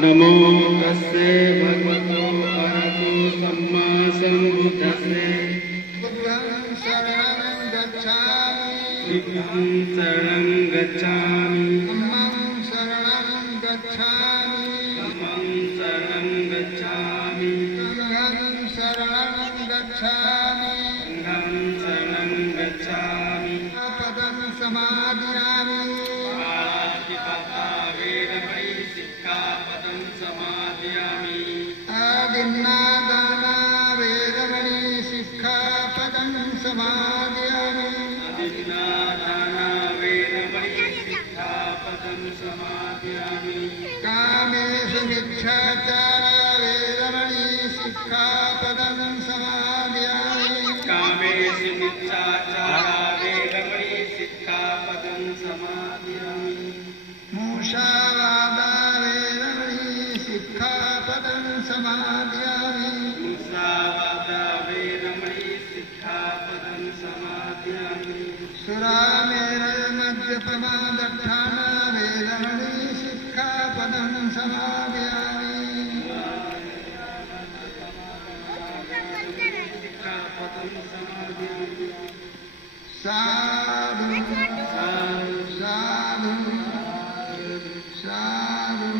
नमो तस्से भगवतो अरहतो सम्मा सम्बुद्धस्से। बुद्धं शरणं गच्छामि। बुद्धं शरणं गच्छामि। धम्मं शरणं गच्छामि। धम्मं शरणं गच्छामि। संघं शरणं गच्छामि। संघं शरणं गच्छामि। पदं समादयामि। आदिन्नादाना वेदमणि सिक्खापदं समादयामि। आदिन्नादाना वेदमणि सिक्खापदं समादयामि। कामेषु मिथ्याचारा वेदमणि सिक्खापदं समादयामि। कामेषु मिथ्याचारा वेदमणि सिक्खापदं समादयामि। मूषावादा वेदमणि सिक्खापदं समादयामि। मूषावादा वेदमणि सिक्खापदं समादयामि। सुरामेरयमद्यपमादट्ठाना वेदमणि सिक्खापदं समादयामि। सिक्खापदं समादयामि। साधु साधु साधु साधु।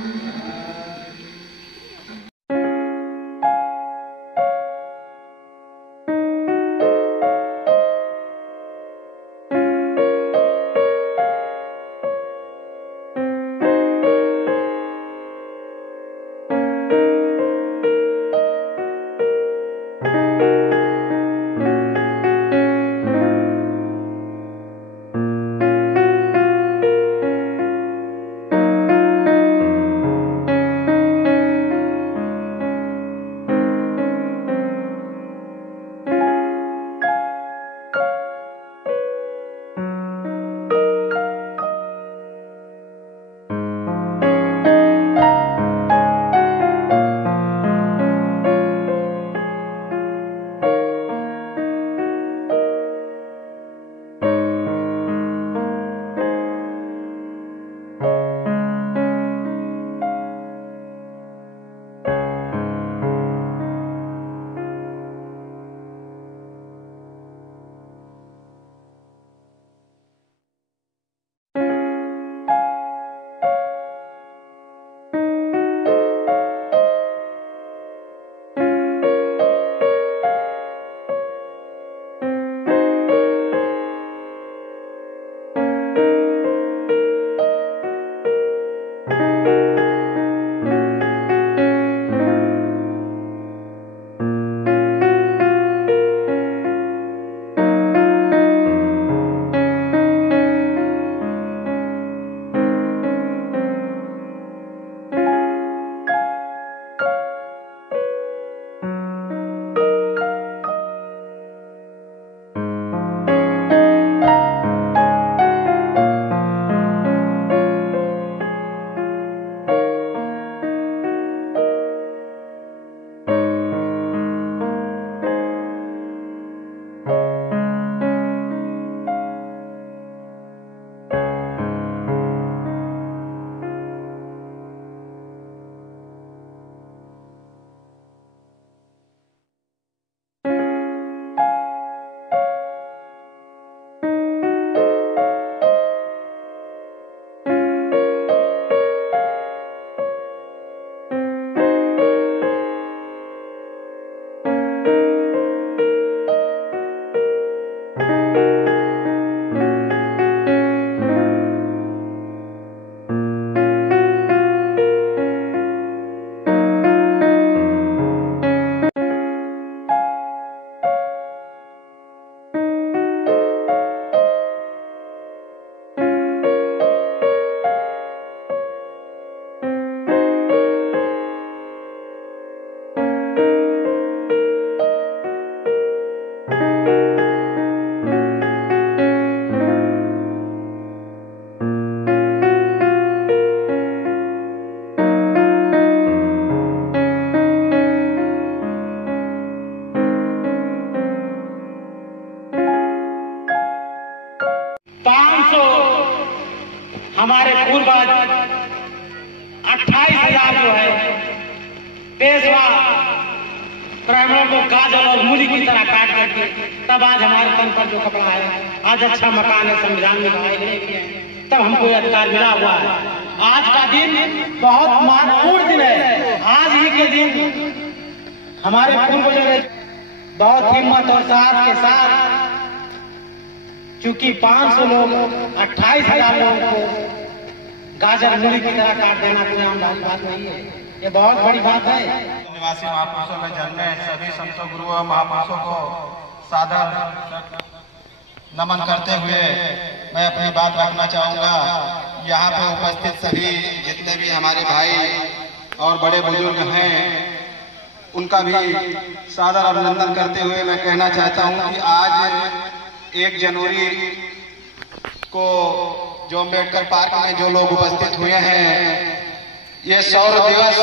हमारे पूर्वज 28,000 जो है पेशवा ब्राह्मणों को गाजर और मूली की तरह काट करके तब आज हमारे तन पर जो कपड़ा है, आज अच्छा मकान है, संविधान में कहा गए भी है, तब हमको यह अधिकार मिला हुआ है। आज का दिन बहुत महत्वपूर्ण दिन है। आज ही के दिन हमारे पूर्वजों ने बहुत हिम्मत और साहस के साथ, क्योंकि 500 लोग 28,000 लोगों को गाजर मूली की तरह काट देना कोई आम बात नहीं है, ये बहुत बड़ी बात है। निवासी महापुरुषों में जन्मे सभी संतों गुरुओं महापुरुषों को सादर नमन करते हुए मैं अपनी बात रखना चाहूँगा। यहाँ पे उपस्थित सभी जितने भी हमारे भाई और बड़े बुजुर्ग हैं, उनका भी सादर अभिनंदन करते हुए मैं कहना चाहता हूँ कि आज 1 जनवरी को जो अम्बेडकर पार्क में जो लोग उपस्थित हुए हैं, ये सौर दिवस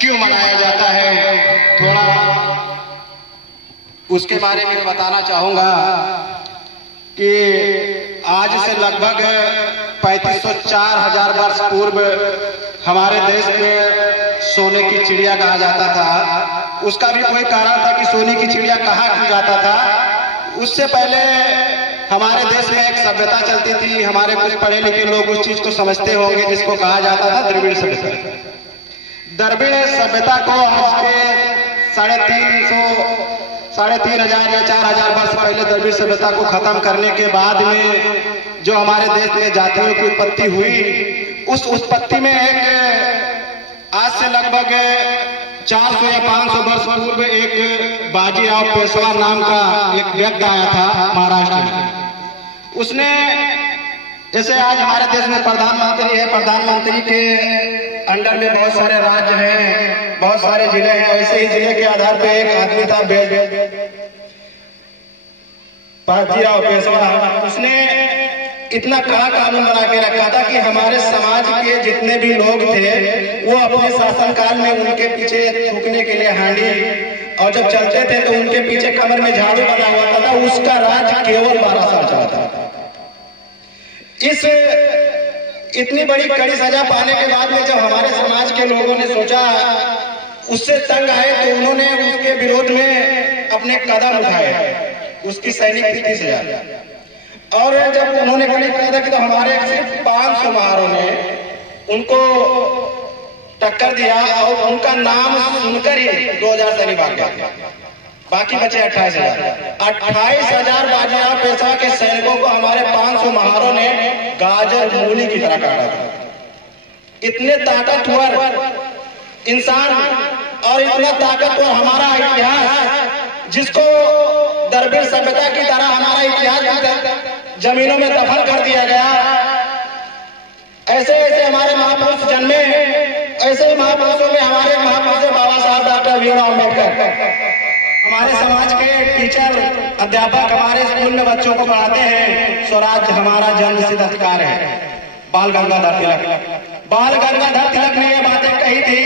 क्यों मनाया जाता है, थोड़ा उसके बारे में बताना चाहूँगा कि आज से लगभग 3504,000 वर्ष पूर्व हमारे देश में सोने की चिड़िया कहा जाता था। उसका भी कोई कारण था कि सोने की चिड़िया कहा क्यों जाता था। उससे पहले हमारे देश में एक सभ्यता चलती थी, हमारे कुछ पढ़े लिखे लोग उस चीज को समझते होंगे, जिसको कहा जाता था द्रविड़ सभ्यता। द्रविड़ सभ्यता को आज के 3,500 या 4,000 वर्ष पहले द्रविड़ सभ्यता को खत्म करने के बाद में जो हमारे देश में जातियों की उत्पत्ति हुई, उस उत्पत्ति में एक आज से लगभग 400 या 500 वर्ष पूर्व एक बाजीराव पेशवा नाम का एक व्यक्ति आया था महाराष्ट्र में। उसने, जैसे आज हमारे देश में प्रधानमंत्री है, प्रधानमंत्री के अंडर में बहुत सारे राज्य हैं, बहुत सारे जिले हैं, ऐसे ही जिले के आधार पे एक आदमी था बाजीराव पेशवा। उसने इतना कड़ा कानून बना के रखा था कि हमारे समाज के जितने भी लोग थे वो अपने शासनकाल में उनके पीछे थूकने के लिए हांडी, और जब चलते थे तो उनके पीछे कमर में झाड़ू बना हुआ था। उसका राज केवल 12 साल चला था। इस इतनी बड़ी कड़ी सजा पाने के बाद में जब हमारे समाज के लोगों ने सोचा, उससे तंग आए, तो उन्होंने उसके विरोध में अपने कदम उठाए, उसकी सैनिक नीति से ज्यादा। और जब उन्होंने बोले किया था कि तो हमारे सिर्फ 500 महारों ने उनको टक्कर दिया और उनका नाम सुनकर ही 2000 सैनिक भाग गए, बाकी बचे 28,000 बाजीराव पेशवा के सैनिकों को हमारे 500 महारों ने गाजर मूली की तरह काटा था। इतने ताकतवर इंसान और इतना ताकतवर हमारा इतिहास, जिसको द्रविड़ सभ्यता की तरह हमारा इतिहास जमीनों में दफन कर दिया गया। ऐसे ऐसे हमारे महापुरुष जन्मे, ऐसे महापुरुषों में हमारे महापुरुष बाबा साहब डॉक्टर भीमराव अम्बेडकर, हमारे समाज के टीचर अध्यापक हमारे स्कूल में बच्चों को पढ़ाते हैं, स्वराज हमारा जन्मसिद्ध अधिकार है। बाल गंगाधर तिलक ने ये बातें कही थी,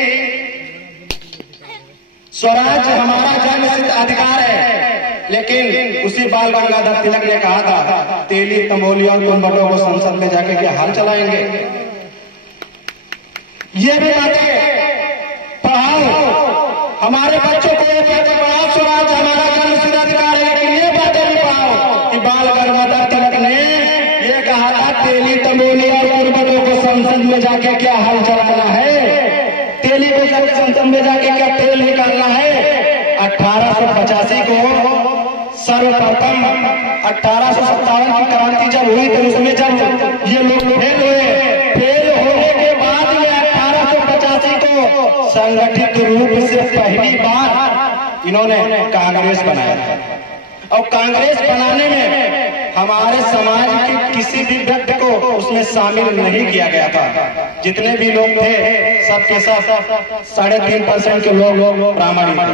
स्वराज हमारा जन्मसिद्ध अधिकार है। लेकिन उसी बाल गंगाधर तिलक ने कहा था, तेली तंबोली और कुंभटों को संसद में जाके क्या हाल चलाएंगे। ये भी बातें पढ़ाओ, हमारे बच्चों को ये बातें पढ़ाओ, स्वराज हमारा जन्मसिद्ध अधिकार है। लेकिन ये बातें भी पढ़ाओ कि बाल गंगाधर तिलक ने ये कहा था, तेली तंबोली और कुंभटों को संसद में जाके क्या हाल चलाना है, तेली को जाके संसद में जाके क्या तेल निकालना है। 1885 को सर्वप्रथम 1857 की क्रांति जब हुई, तो उसमें जब ये लोग फेल होने के बाद में 1885 को संगठित रूप से पहली बार इन्होंने कांग्रेस बनाया था। और कांग्रेस बनाने में हमारे समाज के किसी भी व्यक्ति को उसमें शामिल नहीं किया गया था। जितने भी लोग थे सबके सब 3.5% के लोग ब्राह्मण थे।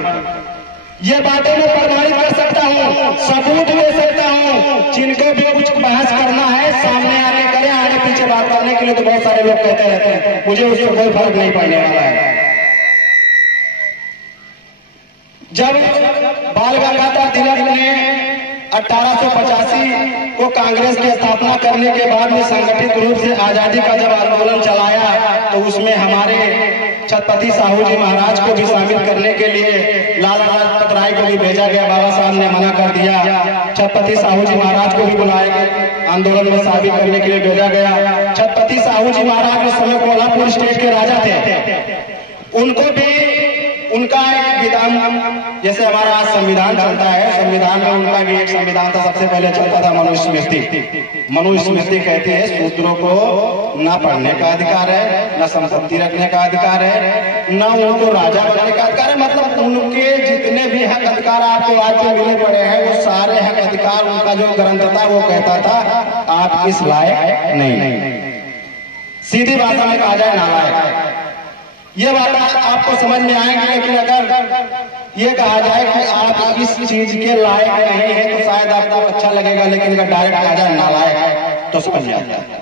ये बातें मैं प्रमाणित कर सकता हूँ, सबूत दे सकता हूँ। जिनको भी कुछ बहस करना है सामने आके करें, आगे पीछे बात करने के लिए तो बहुत सारे लोग कहते रहते हैं, मुझे उससे कोई फर्क नहीं पड़ने वाला है। जब बाल गंगाधर तिलक ने 1885 को कांग्रेस की स्थापना करने के बाद में संगठित रूप से आजादी का जब आंदोलन चलाया तो उसमें हमारे छत्रपति साहू जी महाराज को भी शामिल करने के लिए लाला लाजपत राय को भी भेजा गया। बाबा साहब ने मना कर दिया। छत्रपति साहू जी महाराज को भी बुलाया गया, आंदोलन में शामिल करने के लिए भेजा गया। छत्रपति साहू जी महाराज उस समय कोल्हापुर स्टेट के राजा थे। उनको भी उनका एक विधान, जैसे हमारा आज संविधान चलता है, संविधान में उनका भी एक संविधान था। सबसे पहले चलता था मनुस्मृति। मनुस्मृति कहती है शूद्रों को न पढ़ने का अधिकार है, न संपत्ति रखने का अधिकार है, न उनको राजा बनने का अधिकार है। मतलब उनके जितने भी हक अधिकार आपको आज में मिले पड़े हैं वो सारे हक अधिकार, उनका जो ग्रंथ था वो कहता था आप इस लायक नहीं। सीधी भाषा में कहा जाए नालायक। ये बात आपको समझ में आएगी, लेकिन अगर ये कहा जाए कि आप इस चीज के लायक नहीं है तो शायद आपको अच्छा लगेगा, लेकिन अगर डायरेक्ट कहा जाए नालायक है तो समझ जाता है।